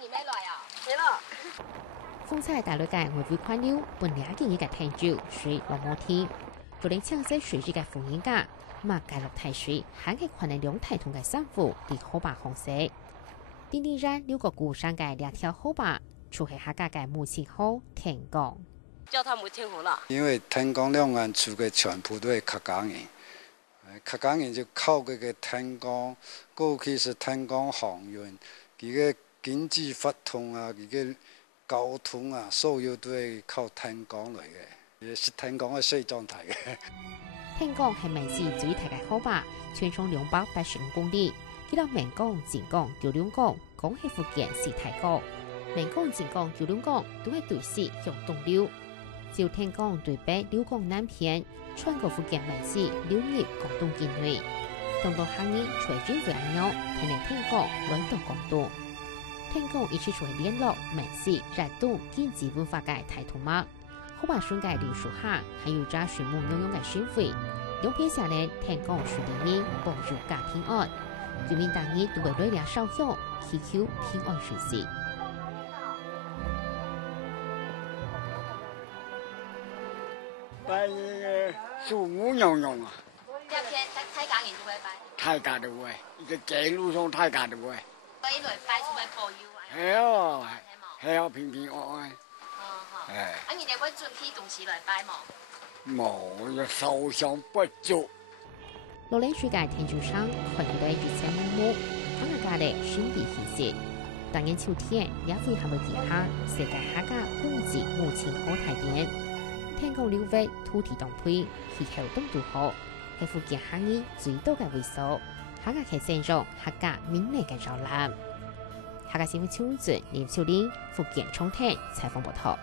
你没来啊？没了。风采大陆界外汇款流，本俩建议嘅天朝水落摩天，就连抢些水质嘅福音架，嘛介落太水，还嘅可能两太同嘅衫褲，啲好白紅色。點點然六個故山嘅兩條好白，除係下家嘅母親好天光。叫他冇天河啦。因為天光兩岸住嘅全部都係客家人，客家人就靠嗰個天光，過去是天光航運，佢嘅經濟發通啊，佢嘅交通啊，所有都係靠天光嚟嘅，係天光嘅水狀態嘅。天光係明市最大嘅好白，全長285公里。佢到明江、靖江、九龍江，講係福建四大江。明江、靖江、九龍江都係對西向東流。照天光對北流江南偏，穿過福建明市流入廣東境內。當到下年隨轉回安陽，睇嚟天光來到廣東。天光一直隨聯絡明市熱東經濟文化嘅大同脈。好白順嘅柳樹下，還有揸樹木悠悠嘅宣會，兩片下嚟天光樹林面步入家平安。居民大熱都為雷亮燒香，祈求平安順遂。拜樹木樣樣啊！兩天太家人都會拜。太家都會，一個街路上太家都會。所以來拜就會保佑啊。係啊，係啊，平平安安。哦，啊，你哋會準備東西來拜冇？冇，要燒香不足。羅嶺區嘅天柱上看到嘅熱情滿目，香港家咧身體氣息。當年秋天也會喺度結下世界客家冬至母親好大典。天光流域土地當配，氣候凍度好，係福建客人最多嘅位數。客家係正宗客家閩南嘅招攬。客家新聞超準，連少年福建重聽採訪報道。